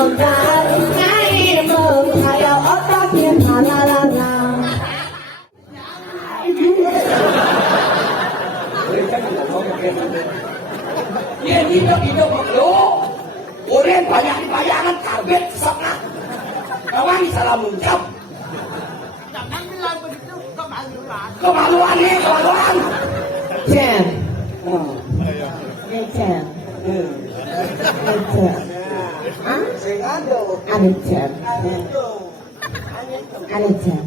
Menggaris kain menghayal otaknya halalala. Dia hidup makhluk. Orang banyak bayangan kabet sesakna. Kawan salah mengucap. Jangan bilang begitu, kemaluan. Kemaluan nih, kemaluan. Cem. Cem. Cem. Ada Cem. Ada Cem.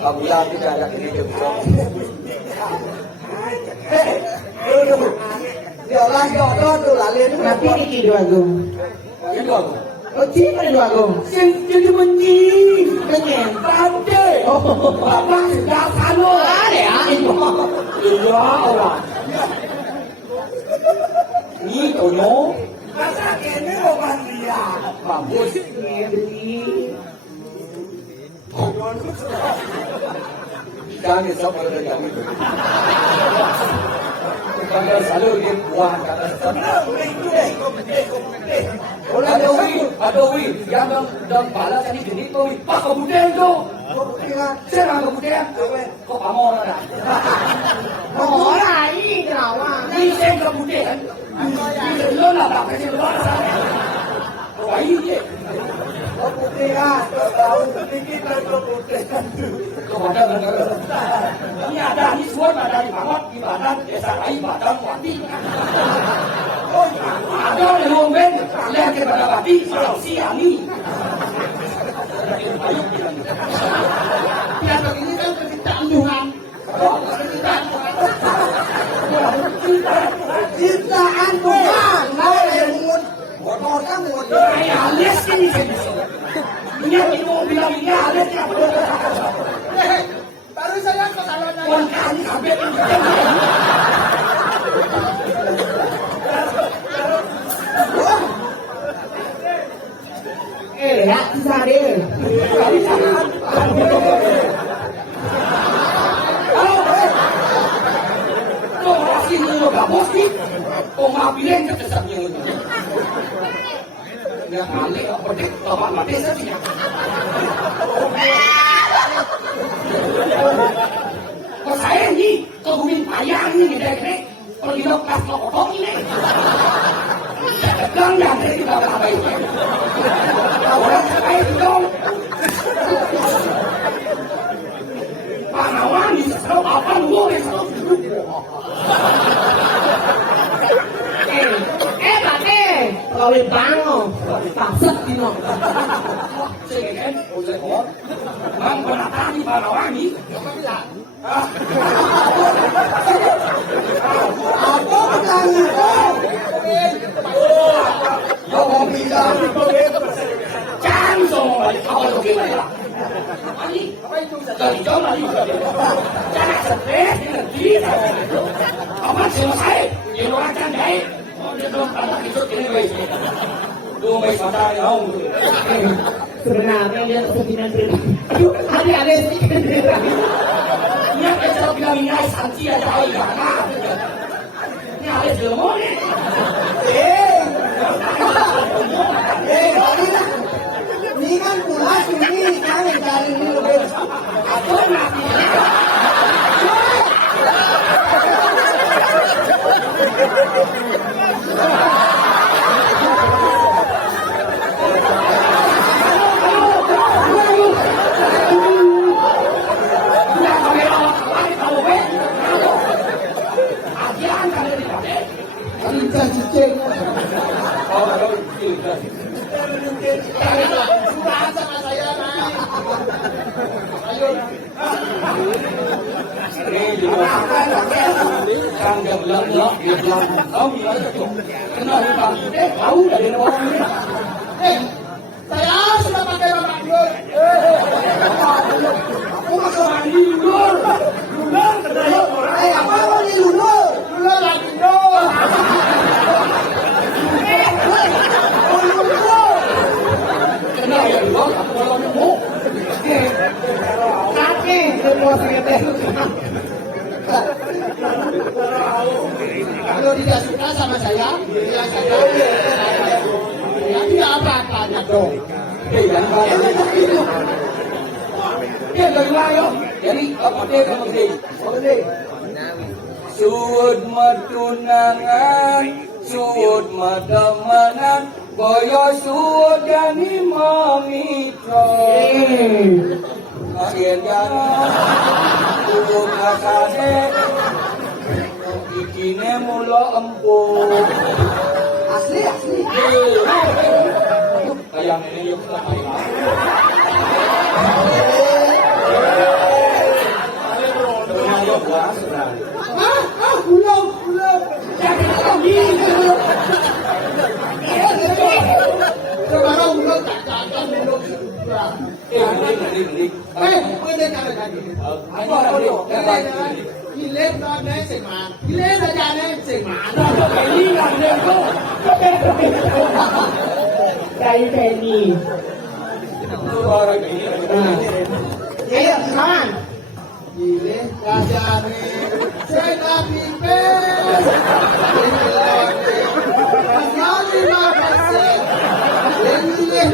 Kamu yang tidak ada ini juga. Jolah jodoh tuh lalin. Tapi ini dua gong. Itu aku. Oh, cik ada dua gong. Sing jadi benci. Pengen. Bante. Bapak sudah sano. Ada ya? Iya orang. Ini Tono. Masa ini orang dia. Bagus. Jangan sampai ada yang itu. Kalau selalu dia kuat kata Adowi, yang dalam balas ini jenis tu, pak kemudian tu, saya kemudian, kau pamor ada. Oh, ini kenapa? Ini saya kemudian, lo nak tak kerja luar sana. Kau ini, Keputihan, tahu sedikit dan keputihan. kau ada negara. Ini ada, ini semua ada di Bangkok, di Badan, desa lain, Badan, Wati. Ada di Lombeng, lihat kepada Wati, Sulawesi, Ani. Ya, begini kan percintaan Tuhan. Ciptaan Tuhan, mau ilmun, bodoh kamu. Saya alias ini dia mau bilang dia alias ya. Baru saya kesalahan. Orang kali kabel ini. Ya, cari. Kau masih nggak bosni? Kau ngapain kesesatnya itu? Ya kali apa deh? Bapak mati saja. Kau saya ini kebumin payah ini gede-gede. Kalau di lokasi potong ini. Tegang yang dari bawah apa itu? Orang saya dong. Panawan di seluruh apa lu di seluruh. Kau bangun, paksa dino. Saya kan, saya kok. Mang penata di Panawan ini. Apa bertanya kau? Kau mau bilang jangan semua balik awal lagi lah. Ani, dari jauh lagi. Jangan stres dengan kita. Apa selesai? Di luar kan baik. Dia belum ada itu ini baik. Dua baik pada yang Sebenarnya dia kesepian diri. Aduh, ada sih. Ini apa cara bilang ini sanksi aja aja. Ini ada jelmo nih. Ini kan pulas ini cari ini lebih. Aku nanti. Saya sudah pakai bapak dulu. Aku masuk mandi dulur. Dulur kedaya orang. Apa mau di dulu? Dulu lagi dulu. Kedaya dulur. Aku kalau nemu. Kakek, semua sekretari. Kalau tidak suka sama saya, ya saya Tapi apa-apanya dong. Yang kaya. Dia dari mana? Jadi apa dia kamu sih? Apa dia? Sud matunangan, sud madamanan, boyo sud yani mamito. Ayen jangan, tuh kasane, ikine mula empuk. Asli, asli. Kayak ini yuk kita kayak. Ulong. Sekarang ulong tak datang ulong sebelah. Pwede ka na lagi. Hilet na na seman. Hilet na na seman. Kayu Penny. Ayo, kawan. Hilet na na senapipes. Pasali makaset. Hilet.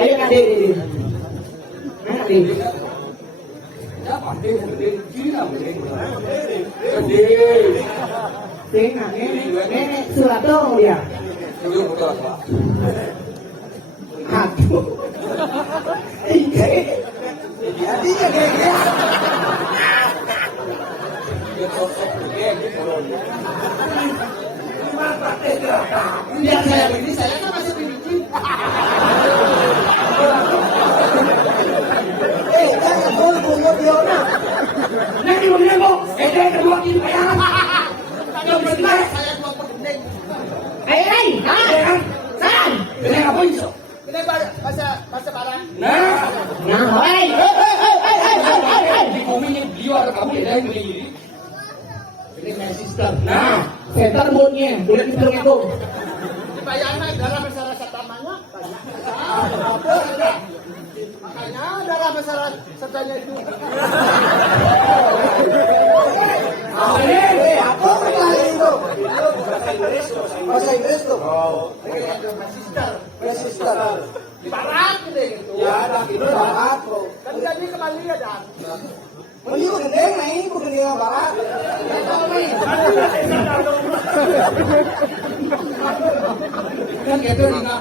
Ayo adik. Adik. Nenek surat dong dia. Aduh. Lihat saya begini, saya kan masih begini. Jangan bungut dia nak. Nanti mau kedua kali bayar. Saya dua pegendeng. Ayo lagi. San. Dengan apa itu? Ini bahasa barang. Nah, Nah, hei. di komini beliau ada kamu ya dari begini. Ini my sister. Nah, Center moodnya. Boleh dihitung itu. Bayangkan darah masalah satamanya. Makanya darah masalah satanya itu. Apa kali itu? Bahasa Inggris tuh. My sister. My sister. Di barat gitu gitu. Ya, dah itu barat bro. Kan jadi kembali ya dan. Ini bukan main, bukan dia barat. Kan gitu enggak.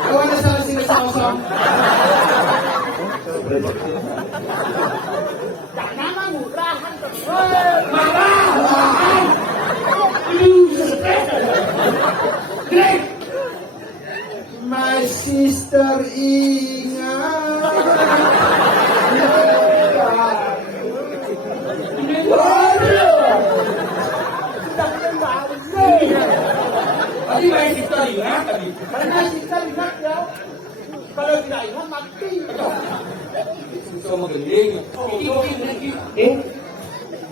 Kawan salah sini sama-sama. Nama murahan terus. marahan. Great. My sister ingat. Tadi main kita ingat tadi. Karena kita ingat ya. Kalau tidak ingat mati. Susah menggending.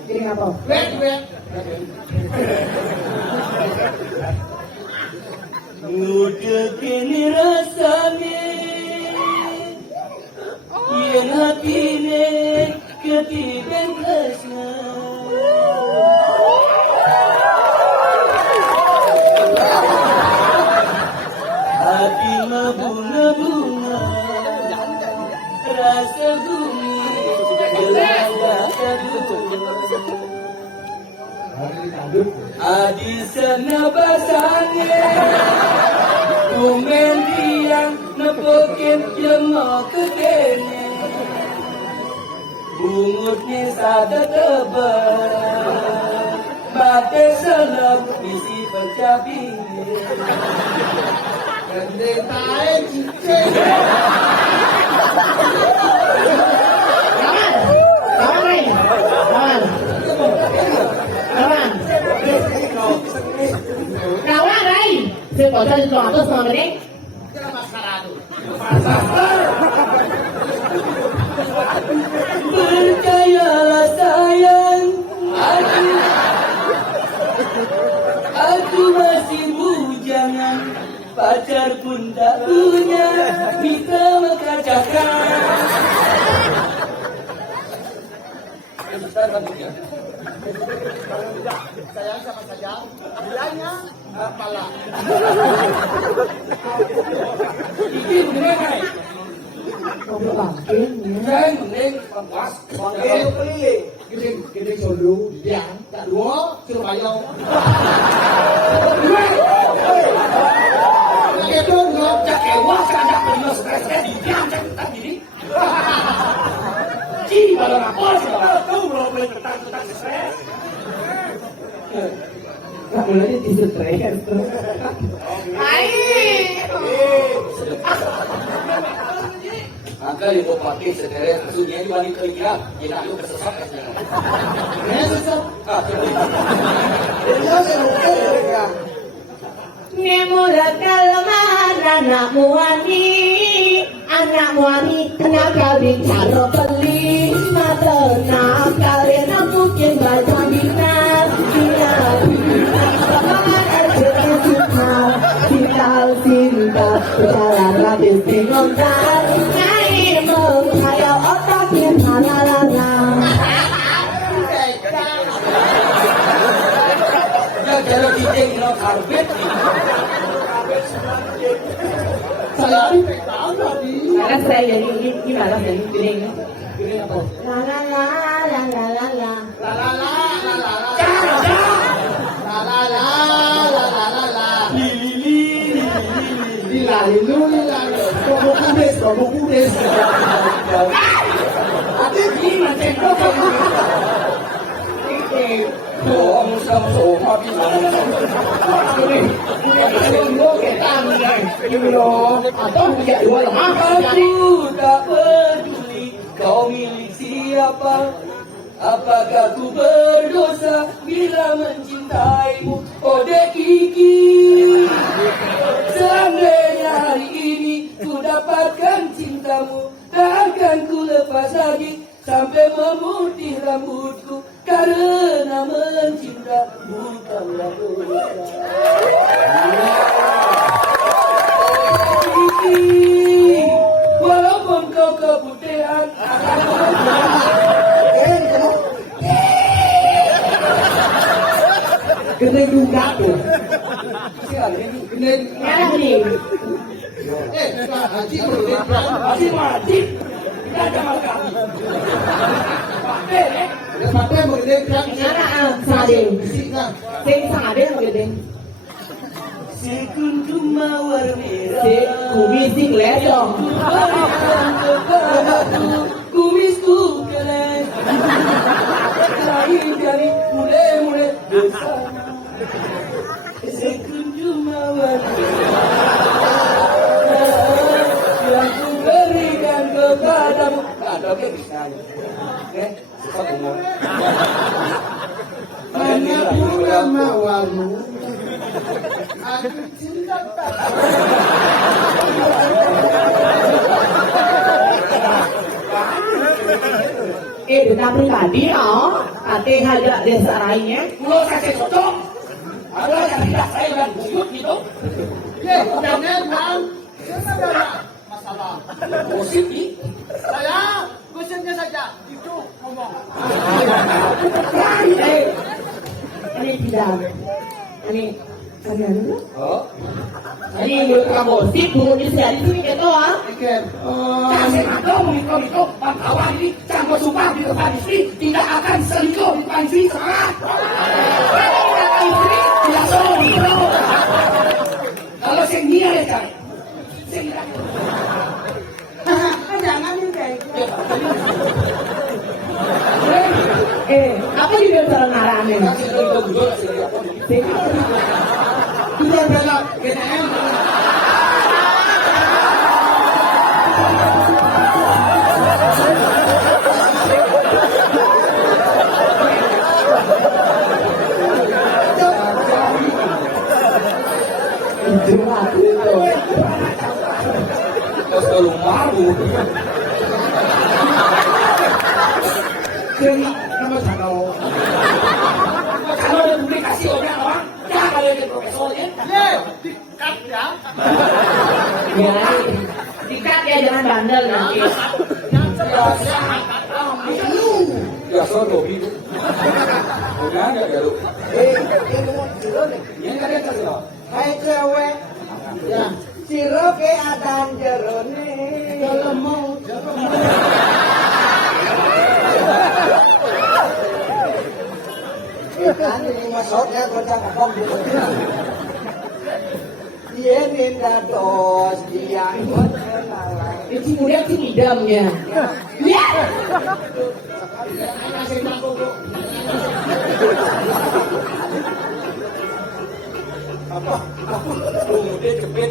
Ini apa? Wet. Udah kini rasanya yang hati ini ketiban kasnya. Hati mabunga-bunga rasa bumi gelagah kadut. Adi sana basane Kumen diang nepokin yang mau kekene Bungutnya sada tebal Bate selok isi percabini Pendetae cicing. Kawan, Rai. Saya baca di atas sama ini. Kira maskarado. Percayalah sayang pacar pun tak punya, minta mengkacakan. Sayang sama sayang, bilanya pala. Ini beneran. Ngobrol bangkin. Saya mending pas. Gede solo, yang tak dua, Surabaya. Itu enggak. Cak ewa kada perlu stres di diam cak tak gini. Ci balon apa sih? Tahu belum boleh tetang stres. Gak boleh di stres. Angka itu pakai sederhana maksudnya di wanita kerja, dia nak lu kesesat kasnya. Ngemula kalman anak muami tenaga bicara beli mata nak kalian mungkin baca minat dia cinta berjalan rapi bingung dan naik menghayal otaknya halala. Kalau kita kena karpet, Saya ini tahu tadi. Karena saya jadi gimana saya ini apa? La la la la la la la. La la la la la la. La la la la la la la. Lila lilu lila. Como kudes. Ati ini macam apa? Oh, musuh mati mana? Aku tak peduli kau milik siapa. Apakah ku berdosa bila mencintaimu, oh dek Kiki? Seandainya hari ini ku dapatkan cintamu, tak akan ku lepas lagi sampai memutih rambutku, karena mencinta bukanlah dosa. Kiki, walaupun kau keputihan, Gede juga tuh. ini Mana nih? Haji boleh. masih mati. Tidak ada makan. Pakai, Pakai boleh kan? Mana sade? Sikat. Sing sade apa gede? sekuntum mawar merah. Si kumising leso. Kumisku keleng. Lahir dari mulai bersama. Sekuntum mawar yang ku berikan kepadamu. Ada oke bisa. Oke, cepat umur. Hanya pura mawarmu. Aku cinta tak. Data pribadi katanya ngajak desa lainnya. Pulau saya cocok. Ada yang tidak saya dan buyut gitu. Udah bang. Ada masalah. Gosip nih. Saya gosipnya saja. Itu ngomong. Ini tidak. Ini ada. Oh. Ini menurut kamu gosip di sini gitu Ikan. Kasih kado mikro kawan ini campur sumpah di depan istri tidak akan selingkuh di depan istri semangat. Istri tidak selingkuh. Kalau sengdia ya cari. Sengdia. Jangan nih kayak. Apa juga cara narane? Kasih selingkuh dulu kasih apa? Kita belak. GTM. Terus kalau malu. Jadi nama channel. Kalau ada publikasi orang jangan kalau ada profesornya. Ye, dikat ya. bandel nanti. Biasa Robi bu. Udah nggak ya lu? Ini mau jero nih. Ini nggak ada kasih loh. Hai cewek. Ya. Jero ke adan jero nih. Kalau mau jero. Kan ini masuknya kerja kapok gitu. Dia minta dos, dia ikut kenalan. Itu muda sih idamnya. Ya. Apa? Kemudian cepet.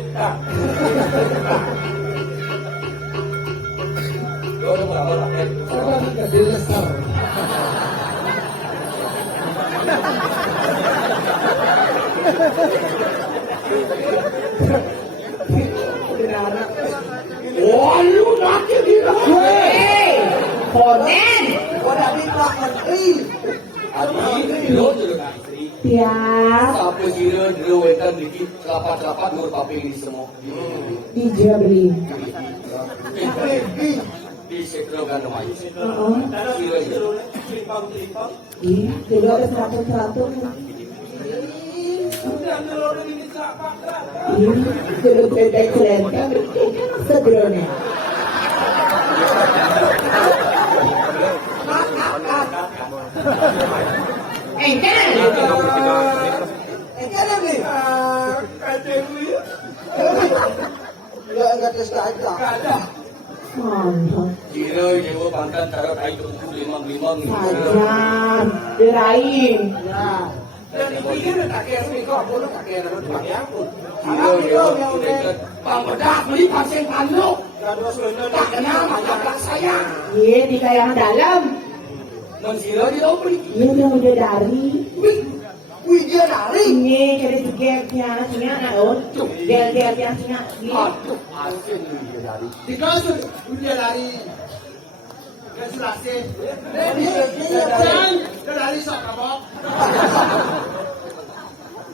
Lo udah berapa rakyat? Orang nggak dilesar. Wah, lu nanti bilang Hei, konen. Udah diplak menteri. Adi, lo juga istri. Ya. Apa sih lo wetan dikit lapat-lapat nur paping di semua. Dijabri. Di sektor kan rumah. Iya, jadi ada 100. Ini kalau beda keren kan sebenarnya. Engkan. Engkan nih. Enggak tes kaca. Mantap. Kira yang pantan taruh kain tujuh limang. Sajan, dirain. Ya. Dan dipikir tak kira ni kau boleh tak kira nak pakai apa? Kira yang bang bedak beli pasien panu. Tak kenal macam saya. Iya, di kayangan dalam. Mensilo di dalam beli. Iya, udah dari. Wih dia lari. Ini kada tiga anak on. Dia singa. Aduh, asin dia dari. Di kasur dia lari. Kan selase. Dia lari sok kapok.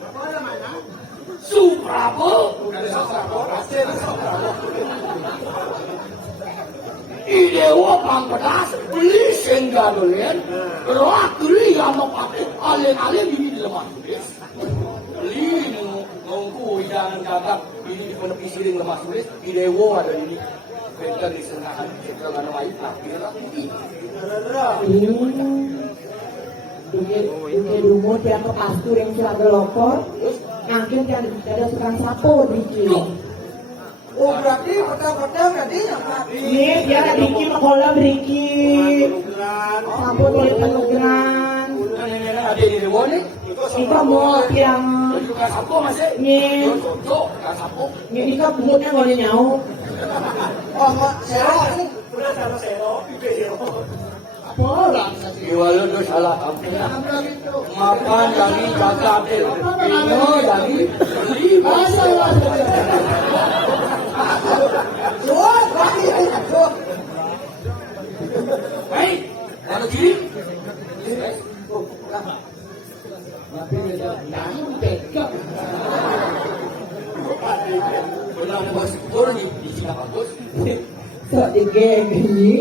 Apa namanya? Suprabo. Bukan sok kapok, asin sok kapok. Ide wa bang bedak beli sehingga dolen. Roak beli yang mau pakai alih-alih di lemah tulis. Beli nunggu jangan jaga ini di penepi siring lemah tulis. Ide wa ada ini. Bentar di sengahan kita nggak nama itu ini. Ini rumah yang ke pastur yang sudah gelopor. Ngangkin yang ada tukang sapu di sini. Oh berarti petang-petang tadi yang mati. Ini dia ada diki makola beriki. Sapu dari penugeran. Ada di dewan ni. Ini mau yang Juga sapu masih. ini Contoh, sapu. ini kan bungutnya nggak ada nyau. Oh mak serok ini. Apa orang? Iwalau tu salah kamu. Makan lagi jaga apel. Ino lagi beli masa. Jual lagi. Baik, kalau kiri. Kalau ada bos turun di sini bagus. So di geng ini.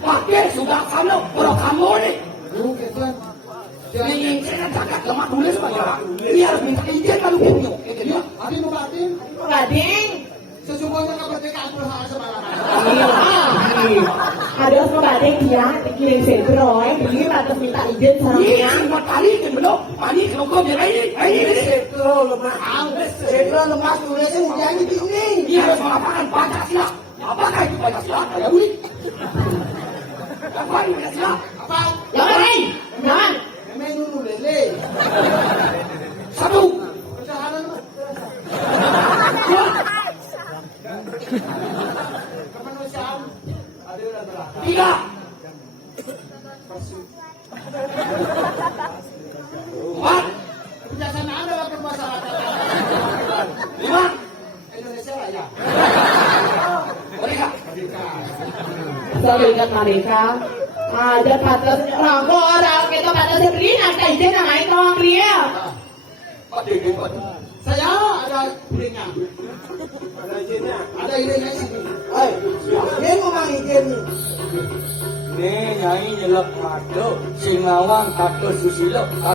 Pakai sudah kamu, kalau kamu ni. Ini saya cakap lemah tulis banyak. Dia harus minta izin kalau gitu. Dia, Abi mau batin? Rading. Sesungguhnya kemerdekaan berhak semalam. Ada sebadeng dia dikirim sebroi, jadi patut minta izin sama ini dia. lima kali kan belum. Mani kalau kau dia ini. Setro lemah. Setro lemah tulisnya udah ini gini. Dia harus mengatakan Pancasila. Apakah itu Pancasila? Saya beli. Apa ini Pancasila? Apa? Jangan, jangan. Menu lele. Satu. Pertahanan lu. Dua. Kemanusiaan. Ada yang berapa? Tiga. Empat. Kebijaksanaan dalam permasalahan. Lima. Indonesia Raya. Mereka. Saya ingat mereka Ada kata rangko orang kita kata Sabrina kayak dia namanya tolong dia. Saya ada guringnya. Ada izinnya. Ada idenya sini. Hei, dia ngomong izin nih. Nih nyai nyelok madu, singawang kados susilo.